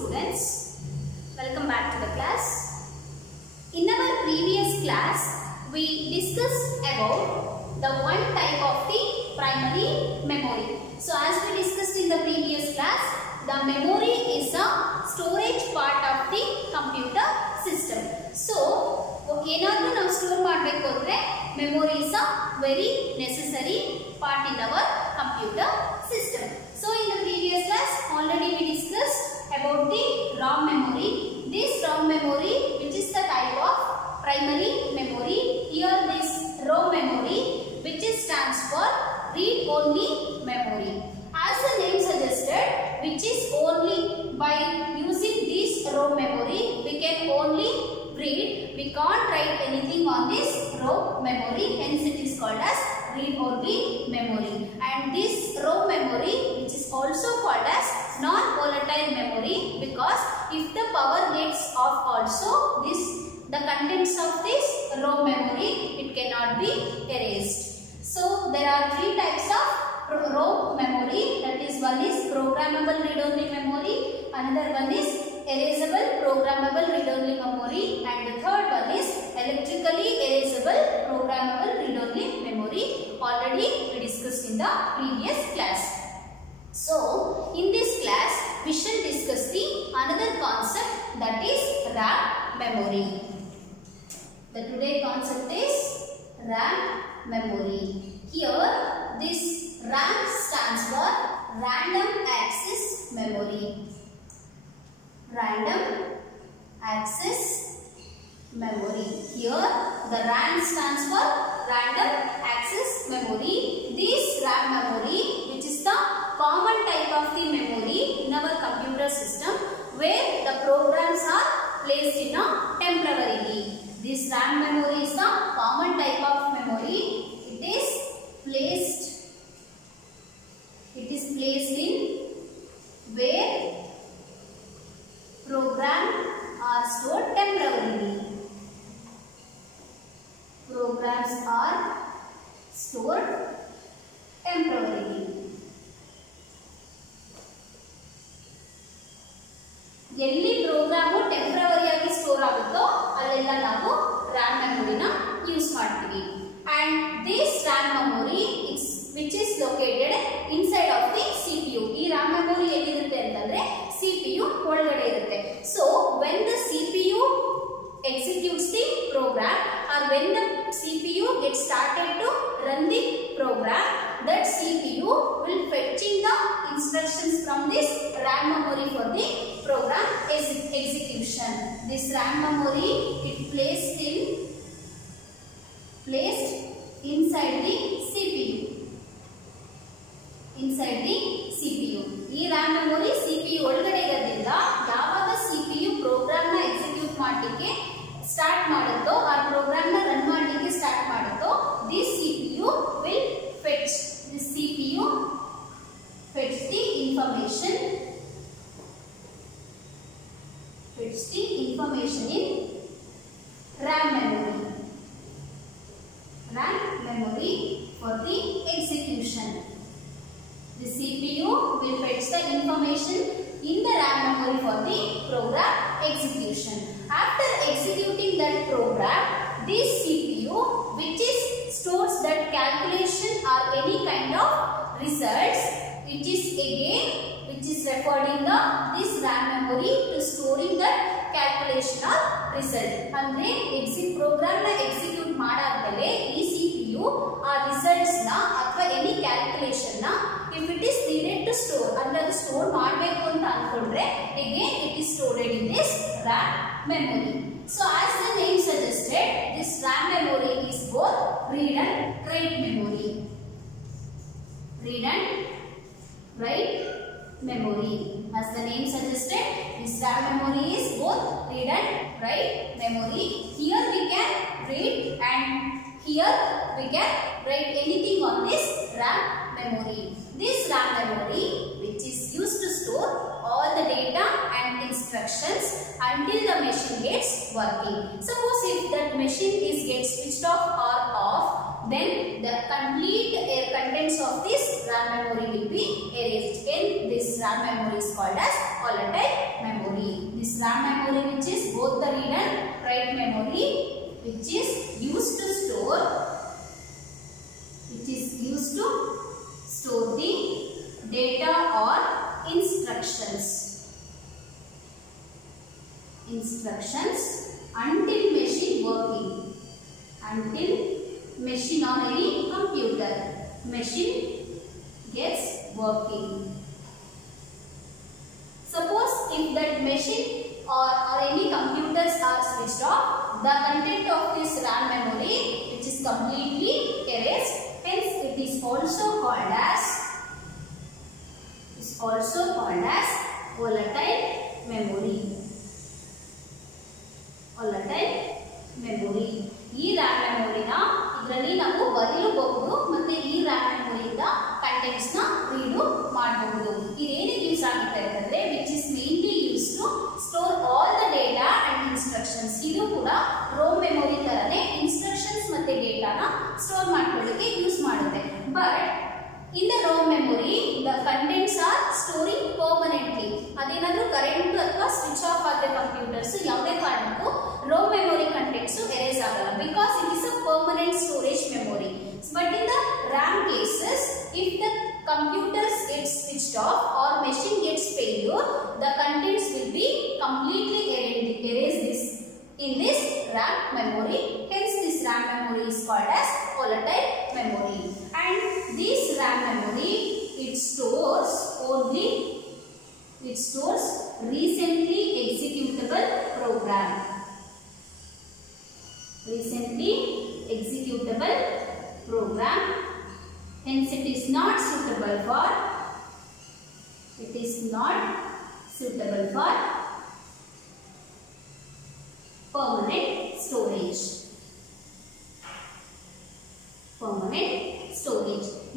students, welcome back to the class. In our previous class, we discussed about the one type of the primary memory. So as we discussed in the previous class, the memory is a storage part of the computer system. So, ಏನಾದರೂ ನಾವು store ಮಾಡಬೇಕು ಅಂದ್ರೆ memory is a very necessary part in our computer system. So in the previous class already we discussed about the ROM memory. This ROM memory, which is the type of primary memory. Here this ROM memory, which stands for read only memory. As the name suggested, which is only by using this ROM memory, we can only read. We can't write anything on this ROM memory, hence it is called as read only memory. And this ROM memory, which is also called as non-volatile memory, because if the power gets off also, the contents of this ROM memory, it cannot be erased. So there are three types of ROM memory, that is, one is programmable read-only memory, another one is erasable programmable read-only memory, and the third one is electrically erasable programmable read-only memory. Already we discussed in the previous class. So in this class we shall discuss the another concept, that is RAM memory. The today concept is RAM memory. Here this RAM stands for random access memory. Random access memory. Here the RAM stands for random access memory. This RAM memory, which is the common type of the memory in our computer system, where the programs are placed in a temporarily. This RAM memory is the common type of memory. It is placed in where programs are stored temporarily. Programs are stored temporarily. ಎಲ್ಲಿ program temporary ಆಗಿ store ಆಗುತ್ತೋ ಅಲ್ಲೆಲ್ಲ ನಾವು RAM ಮೆಮೊರಿನ use ಮಾಡ್ತೀವಿ. And this RAM memory which is located inside of the CPU. ಈ RAM memory ಎಲ್ಲಿರುತ್ತೆ ಅಂತಂದ್ರೆ CPU ಒಳಗಡೆ ಇರುತ್ತೆ. So when the CPU executes the program, or when the CPU gets started to run the program, that CPU will fetching the instructions from this RAM memory for the program execution. This RAM memory, it placed inside the CPU. Inside the CPU. ಈ RAM memory CPU ಒಳಗಡೆ ಇರೋದ್ರಿಂದ ಯಾವಾಗ CPU program ನ execute ಮಾಡಲಿಕ್ಕೆ start ಮಾಡುತ್ತೋ, ಆ program ನ run ಮಾಡಲಿಕ್ಕೆ start ಮಾಡುತ್ತೋ, this CPU will fetch. This CPU fetch the information in RAM memory. RAM memory for the execution. The CPU will fetch the information in the RAM memory for the program execution. After executing that program, this CPU, which stores that calculation or any kind of results, which is referred in this RAM memory to storing that calculation or result. ಅಂದ್ರೆ program ನ execute ಮಾಡಾದ್ಮೇಲೆ ಈ CPU ಆ results ನ ಅಥವಾ any calculation ನ if it is needed to store, ಅಂದ್ರೆ ಅದು ಸ್ಟೋರ್ ಮಾಡಬೇಕು ಅಂತ ಅನ್ಕೊಂಡ್ರೆ again it is stored in this RAM memory. So as the name suggested, this RAM memory is both read and write memory. Read and write memory. As the name suggested, this RAM memory is both read and write memory. Here we can read and here we can write anything on this RAM memory. This RAM memory, which is used to store all the data and instructions until the machine gets working. Suppose if that machine gets switched off or off, then the complete contents of this RAM memory will be erased. And this RAM memory is called as volatile memory. This RAM memory, which is both the read and write memory, which is used to store the data or instructions until machine working, until machine on any computer machine gets working. Suppose if that machine or any computers are switched off, the content of this RAM memory which is completely erased, hence it is also called as volatile memory. ಈ RAM ಮೆಮೊರಿನ ಇದರಲ್ಲಿ ನಾವು ಬರೆಯಬಹುದು ಮತ್ತೆ ಈ RAM ಮೆಮೊರಿಯಿಂದ contents ನ read ಮಾಡಬಹುದು. ಇದೇನಿಗೆ use ಆಗುತ್ತೆ ಅಂತಂದ್ರೆ which is mainly used to store all the data and instructions. ಇದು ಕೂಡ ROM ಮೆಮೊರಿ ತರನೇ ಇನ್ಸ್ಟ್ರಕ್ಷನ್ಸ್ ಮತ್ತೆ ಡೇಟಾನ ಸ್ಟೋರ್ ಮಾಡ್ಕೊಳ್ಳಿಕ್ಕೆ ಯೂಸ್ ಮಾಡುತ್ತೆ. But in the ROM memory the contents are storing permanently. ಅದೇನಾದ್ರೂ ಕರೆಂಟ್ ಅಥವಾ ಸ್ವಿಚ್ ಆಫ್ ಆದ್ರೆ ಕಂಪ್ಯೂಟರ್ಸ್ ಯಾವುದೇ ಕಾರಣಕ್ಕೂ ROM memory contents erase ಆಗಲ್ಲ, because it is a permanent storage memory. But in the RAM cases, if the computers get switched off or machine gets failure, the contents will be completely erased in this RAM memory. Hence this RAM memory is called as volatile memory. And this RAM memory, it stores recently executable program. Hence it is not suitable for permanent storage.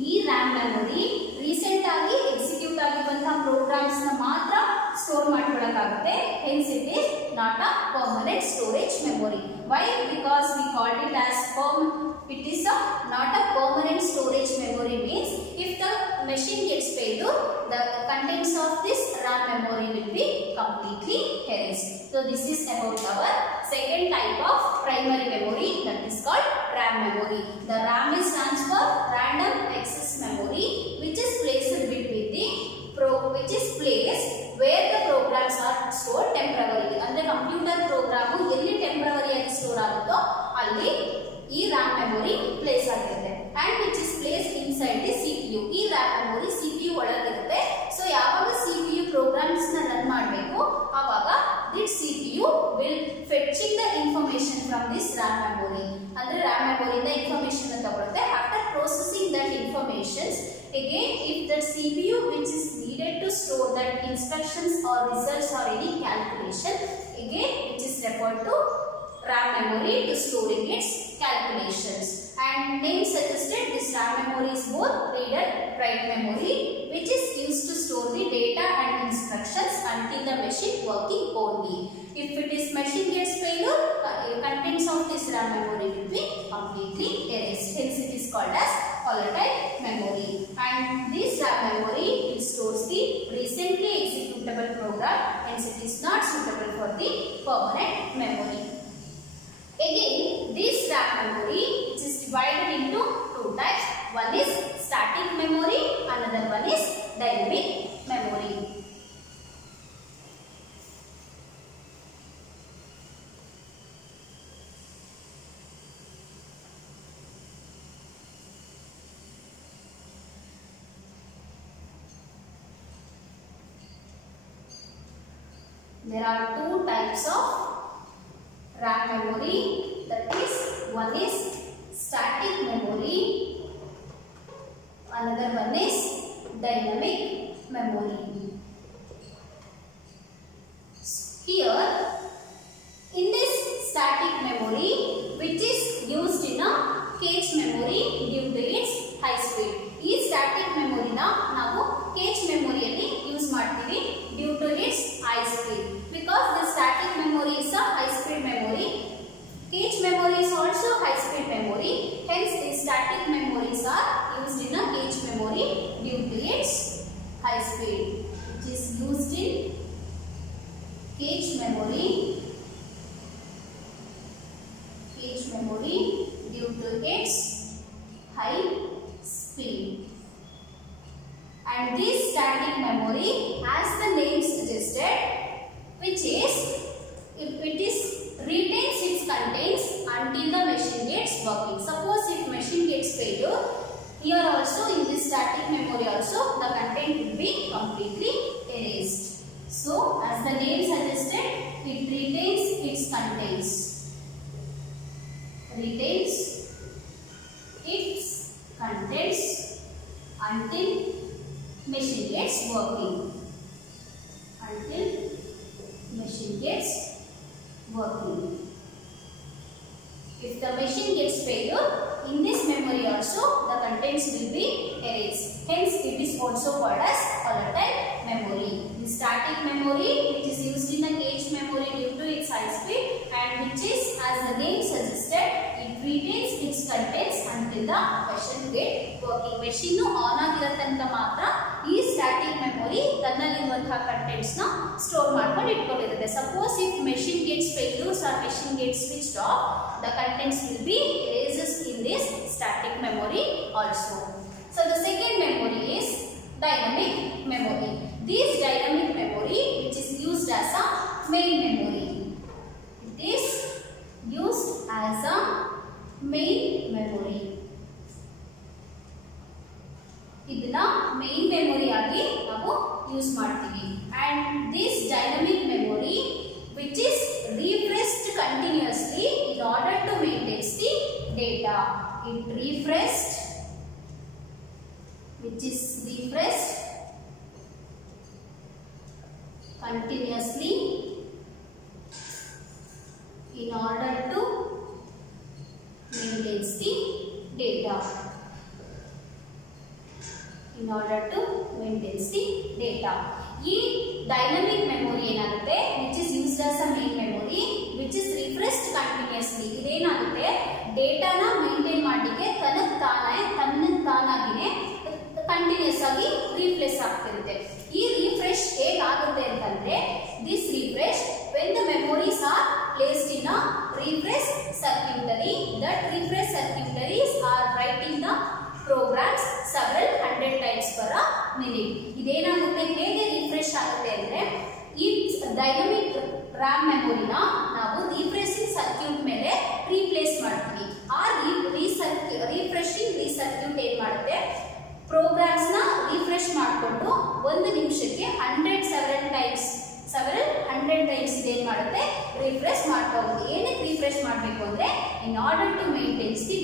ಈ RAM memory recent ಆಗಿ execute ಆಗಿರುವಂತಹ programmes ನ ಮಾತ್ರ store ಮಾಡ್ಕೊಳ್ಳೋಕ್ಕಾಗುತ್ತೆ. Hence it is not a permanent storage memory. Why? Because we called it as it is not a permanent storage memory. Means if the machine gets failure, the contents of this RAM memory will be completely erased. So this is about our second type of primary memory, that is called RAM memory. The RAM is stands for random access memory, which is placed where the programs are stored temporarily. ಅಂದ್ರೆ computer program ಎಲ್ಲಿ temporary ಆಗಿ store ಆಗುತ್ತೋ ಅಲ್ಲಿ ಈ RAM memory place ಆಗಿರುತ್ತೆ. and which is placed inside the CPU. ಈ RAM memory CPU ಒಳಗಿರುತ್ತೆ. So ಯಾವಾಗ CPU programs ನ ರನ್ ಮಾಡಬೇಕು ಆವಾಗ this CPU will fetching the information from this RAM memory. ಅಂದ್ರೆ RAM memory ಇಂದ information ಅನ್ನು ತಗೊಳುತ್ತೆ. after processing that informations, again if the CPU which is needed to store that instructions or results or any calculation, again which is referred to RAM memory to storing its calculations. And name suggested, this RAM memory is both read and write memory, which is used to store the data and instructions until the machine working only. If it is machine gets failure, contents of this RAM memory will be completely erased. Hence it is called as volatile memory. And this RAM memory stores the recently executable program. Hence it is not suitable for the permanent memory. Again, this RAM memory which is divided into two types. One is static memory, another one is dynamic memory. There are two types of RAM memory, that is one is static memory, another one is dynamic memory. Here in this static memory, which is used in a cache memory due to its high speed. ಈ static memory na ನಾವು cache memory ಅಲ್ಲಿ use ಮಾಡ್ತೀವಿ due to its high speed. Because the static memory is a high speed memory, cache memory is also high speed memory. Hence this Here also in this static memory also the content will be completely erased. So as the name suggested, it retains its contents. Retains its contents until machine gets working. Until machine gets working. If the machine gets failure, in this memory also the contents will be erased. Hence it is also called as volatile memory. The static memory, which is used in the cache memory due to its high speed, and which is, as the name suggested, it retains its contents until the machine gets working. Machine on ಆಗಿರೋ ತನಕ ಮಾತ್ರ ಈ static memory ತನ್ನಲ್ಲಿರುವಂತಹ contents ನ store ಮಾಡ್ಕೊಂಡು ಇಟ್ಕೊಂಡಿರುತ್ತೆ. Suppose if machine gets failures or machine gets switched off, the contents will be erased in this static memory also. So the second memory is dynamic memory. This dynamic memory, which is used as a main memory. It is used as a main memory. ಇದನ್ನ main memory ಆಗಿ ನಾವು use ಮಾಡ್ತೀವಿ. And this dynamic memory, which is refreshed continuously in order to maintain the data. It refreshed, which is refreshed continuously in order to maintain the data. In order to maintain the data. ಈ dynamic memory ಏನಾಗುತ್ತೆ, which is used as a main memory, which is refreshed continuously. ಇದೇನಾಗುತ್ತೆ, ಡೇಟಾನ maintain ಮಾಡಲಿಕ್ಕೆ ತನ್ನತಾನಾಗಿನೇ continuous ಆಗಿ refresh ಆಗ್ತಿರುತ್ತೆ. ಈ refresh ಹೇಗಾಗುತ್ತೆ ಅಂತಂದ್ರೆ, this refresh when the memories are placed in a refresh circuitry, that refresh circuitries are writing the programs several hundred times per minute. ಇದೇನಾಗುತ್ತೆ, ಹೇಗೆ ರಿಫ್ರೆಶ್ ಆಗುತ್ತೆ ಅಂದ್ರೆ, ಈ ಡೈನಮಿಕ್ RAM ಮೆಮೊರಿನ ನಾವು ರಿಫ್ರೆಶಿಂಗ್ ಸರ್ಕ್ಯೂಟ್ ಮೇಲೆ ರೀಪ್ಲೇಸ್ ಮಾಡ್ತೀವಿ. ಆ ರಿಫ್ರೆಶಿಂಗ್ ರೀಸರ್ಕ್ಯೂಟ್ ಏನ್ ಮಾಡುತ್ತೆ, ಪ್ರೋಗ್ರಾಮ್ಸ್ ನ ರಿಫ್ರೆಶ್ ಮಾಡಿಕೊಂಡು ಒಂದು ನಿಮಿಷಕ್ಕೆ 700 ಟೈಮ್ಸ್ ಇದೇನ್ ಮಾಡುತ್ತೆ, ರಿಫ್ರೆಶ್ ಮಾಡ್ತಾ ಹೋಗುತ್ತೆ. ಏನಕ್ಕೆ ರಿಫ್ರೆಶ್ ಮಾಡಬೇಕು ಅಂದ್ರೆ, in order to maintain the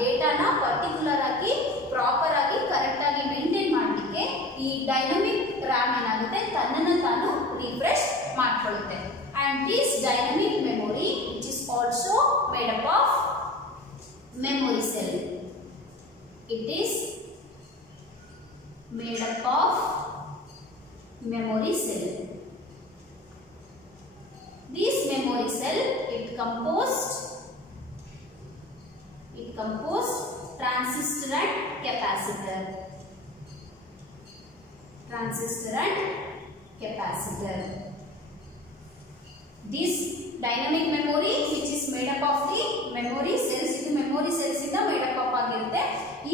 ಡೇಟಾನ ಪರ್ಟಿಕ್ಯುಲರ್ ಆಗಿ ಪ್ರಾಪರ್ ಆಗಿ ಕರೆಕ್ಟ್ ಆಗಿ ಮೇಂಟೈನ್ ಮಾಡಲಿಕ್ಕೆ ಈ ಡೈನಮಿಕ್ RAM ಏನಾಗುತ್ತೆ, ತನ್ನನ್ನು ತಾನು ರಿಫ್ರೆಶ್ ಮಾಡ್ಕೊಳ್ಳುತ್ತೆ. And this dynamic memory, which is also made up of memory cell. It is made up of memory cell. This memory cell, it composed transistor and capacitor. Transistor and capacitor. This dynamic memory, which is made up of the memory cells, ಇದು memory cells ಇಂದ made up ಆಗಿರುತ್ತೆ.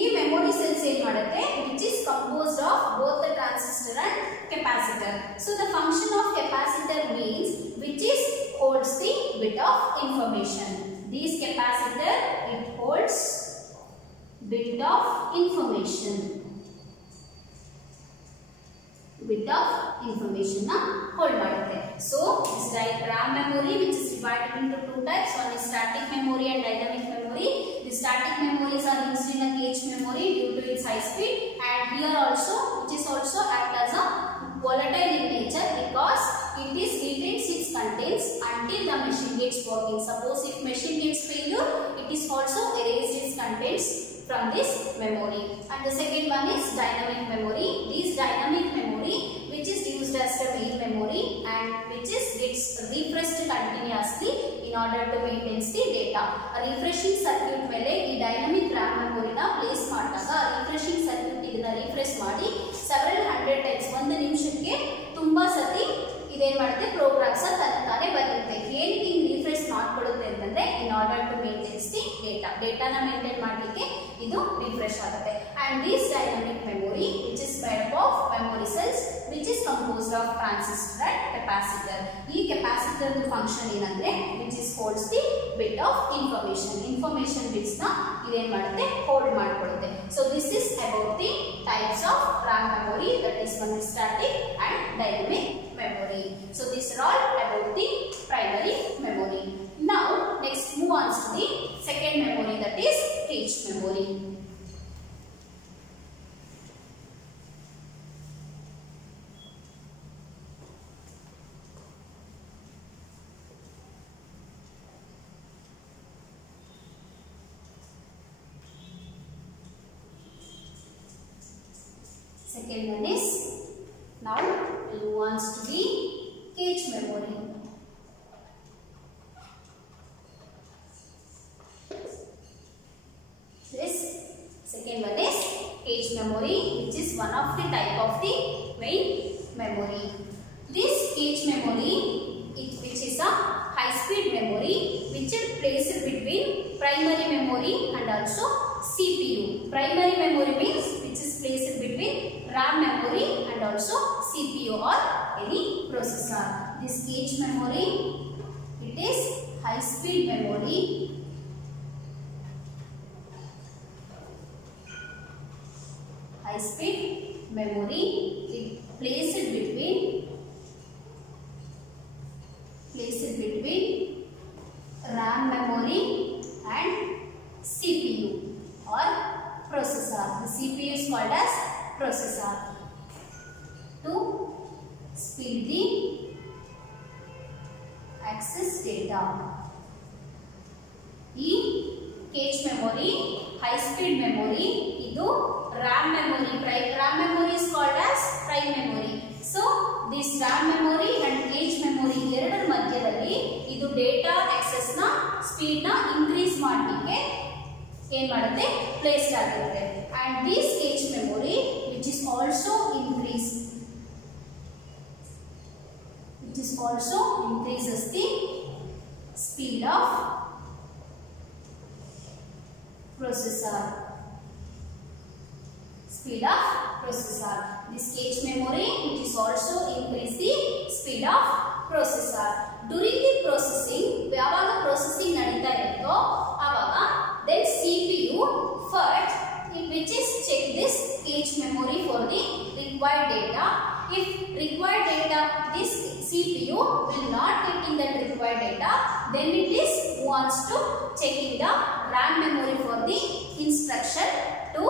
ಈ memory cells ಏನು ಮಾಡುತ್ತೆ, which is composed of both the transistor and capacitor. So the function of capacitor means which is holds the bit of information. This capacitor, it holds bit of information. Bit of information na hold ಮಾಡುತ್ತೆ. So this RAM memory, which is divided into two types, one is static memory and dynamic memory. The static memories are used in a cache memory due to its high speed, and here also, which is also act as a volatile in nature because it is retains its contents until the machine gets working. Suppose if machine gets failure, it is also erased its contents from this memory. And the second one is dynamic memory. This dynamic memory, which is used as the main memory and which is gets refreshed continuously in order to maintain the data. A refreshing circuit ಮೇಲೆ ಈ dynamic RAM memory ನ place ಮಾಡಿದಾಗ refreshing circuit ಇದನ್ನ refresh ಮಾಡಿ several hundred times ಒಂದು ನಿಮಿಷಕ್ಕೆ ತುಂಬಾ ಸತಿ ಇದೇನ್ ಮಾಡುತ್ತೆ, ಪ್ರೋಗ್ರಾಮ್ಸ್ ತಾನೇ ಬರುತ್ತೆ. ಏನಕ್ಕೆ ರಿಫ್ರೆಶ್ ಮಾಡ್ಕೊಳ್ಳುತ್ತೆ ಅಂತಂದ್ರೆ, in order to maintain the ಡೇಟಾನ ಮೇಂಟೈನ್ ಮಾಡಲಿಕ್ಕೆ ಇದು ರಿಫ್ರೆಶ್ ಆಗುತ್ತೆ. And this dynamic memory, which is made up of memory cells, which is composed of transistor and capacitor. ಈ ಕೆಪಾಸಿಟರ್ ಫಂಕ್ಷನ್ ಏನಂದ್ರೆ, which is holds the bit of information bits ನ ಇದೇನ್ ಮಾಡುತ್ತೆ, hold ಮಾಡ್ಕೊಳ್ಳುತ್ತೆ. So this is one is static and dynamic memory. So these are all about the primary memory. Now next move on to the second memory, that is cache memory. Second one is, now we move on to the cache memory. This second one is cache memory, which is one of the type of the main memory. This cache memory, which is a high-speed memory, which is placed between primary memory and also CPU. Primary memory means which is placed between RAM memory and also CPU or any processor. This cache memory, it is high-speed memory. High-speed memory, it placed between RAM memory and CPU or processor. The CPU is called as processor to speed the access data. ಈ cache memory, high speed memory, ಇದು RAM memory. RAM memory is called as prime memory. So this RAM memory and cache memory ಎರಡರ ಮಧ್ಯದಲ್ಲಿ ಇದು data access ನ speed ನ increase ಮಾಡಲಿಕ್ಕೆ ಏನು ಮಾಡುತ್ತೆ, ಪ್ಲೇಸ್ಡ್ ಆಗಿರುತ್ತೆ. And this cache memory which is also increases the speed of processor. This cache memory which is also increase the speed of processor. During the processing, ಯಾವಾಗ processing ನಡೀತಾ ಇರುತ್ತೋ ಆವಾಗ then CPU first which is check this cache memory for the required data. If required data, this CPU will not getting that required data, then it is wants to checking the RAM memory for the instruction to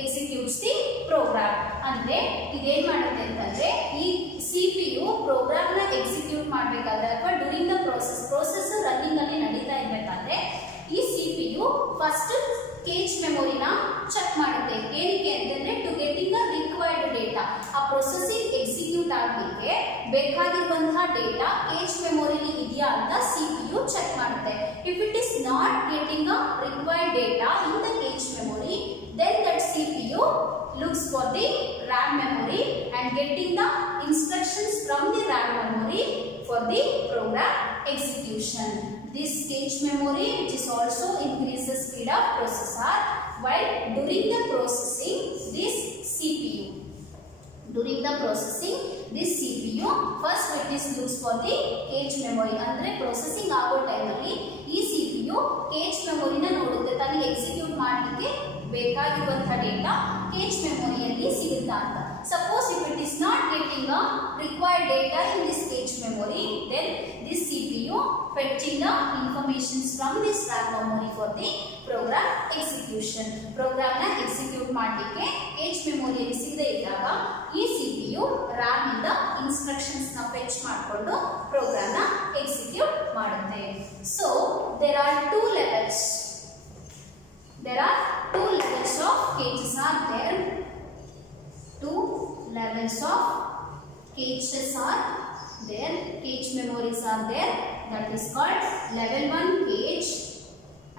executes the program. ಅಂದ್ರೆ ಇದೇನ್ ಮಾಡುತ್ತೆ ಅಂತಂದ್ರೆ ಈ CPU program ನ execute ಮಾಡಬೇಕಾದ್ರೆ ಅಥವಾ during the process running ಅಲ್ಲಿ ನಡೀತಾ ಇರಬೇಕಾದ್ರೆ ಈ CPU ಫಸ್ಟ್ cache memory ನ ಚೆಕ್ ಮಾಡುತ್ತೆ. ಏನಕ್ಕೆ ಅಂತಂದ್ರೆ to getting the required data, ಆ ಪ್ರೊಸೆಸಿಂಗ್ ಎಕ್ಸಿಕ್ಯೂಟ್ ಆಗಲಿಕ್ಕೆ ಬೇಕಾಗಿರುವಂತಹ ಡೇಟಾ cache memory ಇದೆಯಾ ಅಂತ CPU ಚೆಕ್ ಮಾಡುತ್ತೆ. If it is not getting a required data in the cache memory, then that CPU looks for the RAM memory and getting the instructions from the RAM memory for the program execution. This cache memory which is also increases the speed of processor, while during the processing this CPU first it is looks for the cache memory. ಅಂದ್ರೆ processing ಆಗೋ time ಅಲ್ಲಿ ಈ CPU cache memory ನ ನೋಡುತ್ತೆ, ತನಗೆ execute ಮಾಡಲಿಕ್ಕೆ ಬೇಕಾಗಿರುವಂತಹ data cache memory ಸಿಗುತ್ತಾ ಅಂತ. Suppose if it is not getting a required data in this cache memory, then this CPU fetching the informations from this RAM memory for the program execution. Program ನ execute ಮಾಡಲಿಕ್ಕೆ cache memory ಅಲ್ಲಿ ಸಿಗದೇ ಇದ್ದಾಗ ಈ CPU RAM ಇಂದ instructions ನ fetch ಮಾಡಿಕೊಂಡು program ನ execute ಮಾಡುತ್ತೆ. So there are two levels. There are two levels of caches are there. Two levels of caches are there. Cache memories are there. That is called level 1 cache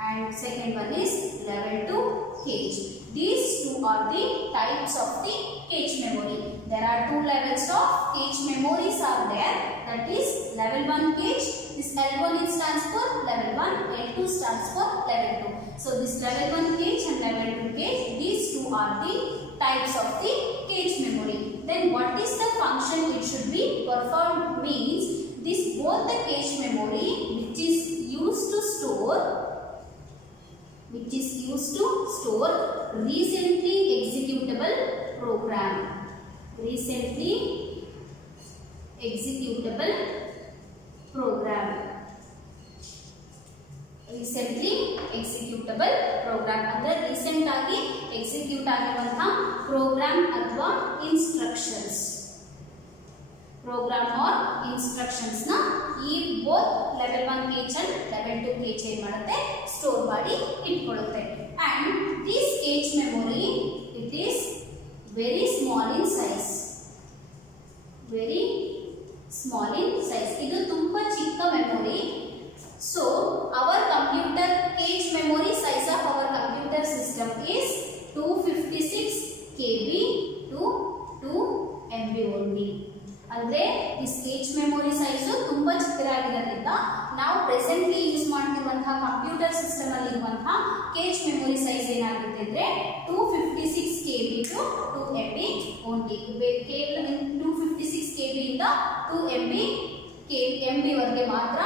and second one is level 2 cache. These two are the types of the cache memory. There are two levels of cache memories are there. That is level 1 cache. This L1 stands for level 1, L2 stands for level 2. So this level 1 cache and level 2 cache, these two are the types of the cache memory. Then what is the function which should be performed means this both the cache memory which is used to store recently executable program. recently executable program. Recently executable program ಅಂದ್ರೆ recent ಆಗಿ execute ಆಗಿರುವಂತಹ program ಅಥವಾ instructions. Program or instructions ನ ಈ both level 1 cache and level 2 cache ಏನ್ ಮಾಡುತ್ತೆ store ಮಾಡಿ ಇಟ್ಕೊಳ್ಳುತ್ತೆ. And this cache memory it is very small in size. Very small in size. ಇದು ತುಂಬಾ ಚಿಕ್ಕ memory. So our computer cache memory size of our computer system is 256 KB to 2 MB only. ಅಂದ್ರೆ this cache memory size ತುಂಬಾ ಚಿಕ್ಕದಾಗಿರೋದ್ರಿಂದ ನಾವು presently use ಮಾಡ್ತಿರುವಂತಹ computer system ಅಲ್ಲಿ ಇರುವಂತಹ cache memory size ಏನಾಗುತ್ತೆ ಅಂದ್ರೆ 256 KB to 2 MB only. ಕೇವಲ 256 KB ಇಂದ 2 MB ವರೆಗೆ ಮಾತ್ರ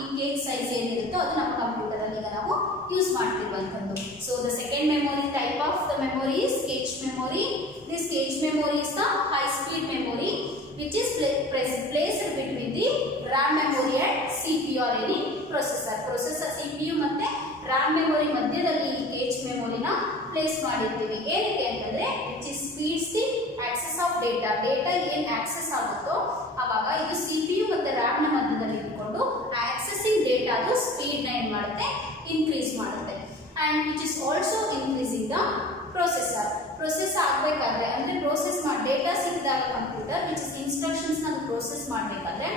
ಈ ಕೇಜ್ ಸೈಜ್ ಏನಿರುತ್ತೋ ಅದು ನಮ್ಮ ಕಂಪ್ಯೂಟರ್ ಅಲ್ಲಿ ಈಗ ನಾವು ಯೂಸ್ ಮಾಡ್ತಿರುವಂತದ್ದು. So the second memory type of the memory is cache memory. This cache memory is the high speed memory which is placed between the RAM memory and CPU or any processor. CPU ಮತ್ತೆ RAM memory ಮಧ್ಯದಲ್ಲಿ ಈ cage ಮೆಮೊರಿನ place ಮಾಡಿರ್ತೀವಿ. ಏನಕ್ಕೆ ಅಂತಂದ್ರೆ which is speeds the access of data. Data ಏನ್ access ಆಗುತ್ತೋ ಅವಾಗ ಇದು CPU ಮತ್ತೆ RAM ನ ಮಧ್ಯದಲ್ಲಿ ಇಟ್ಕೊಂಡು ಆಕ್ಸೆಸಿಂಗ್ ಡೇಟಾದ ಸ್ಪೀಡ್ ನ ಏನ್ ಮಾಡುತ್ತೆ ಇನ್ಕ್ರೀಸ್ ಮಾಡುತ್ತೆ. And which is also increasing the processor. Process ಆಗಬೇಕಾದ್ರೆ ಅಂದ್ರೆ ಪ್ರೋಸೆಸ್ ಮಾಡಿ ಡೇಟಾ ಸಿಕ್ಕಿದಾಗ ಕಂಪ್ಯೂಟರ್ ವಿಚ್ ಇಸ್ ಇನ್ಸ್ಟ್ರಕ್ಷನ್ಸ್ ನ ಪ್ರೋಸೆಸ್ ಮಾಡಬೇಕಾದ್ರೆ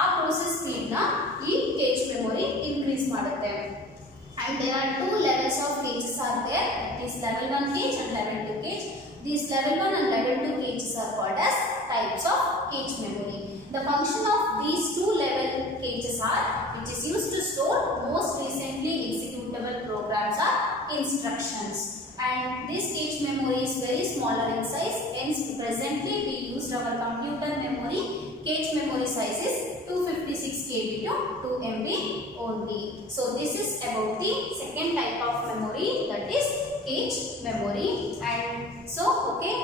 ಆ ಪ್ರೋಸೆಸ್ ಸ್ಪೀಡ್ ನ ಈ ಕೇಜ್ ಮೆಮೊರಿ ಇನ್ಕ್ರೀಸ್ ಮಾಡುತ್ತೆ. And there are two levels of caches are there. It is level 1 cache and level 2 cache. These level 1 and level 2 caches are called as types of cache memory. The function of these two level caches are which is used to store most recently executable programs or instructions. And this cache memory is very smaller in size. Hence, presently we use our computer memory. Cache memory size is 256 KB to 2 MB only. So this is about the second type of memory, that is cache memory. And so okay,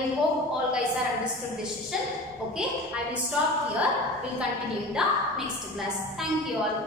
I hope all guys are understood this session. Okay, I will stop here. We'll continue in the next class. Thank you all.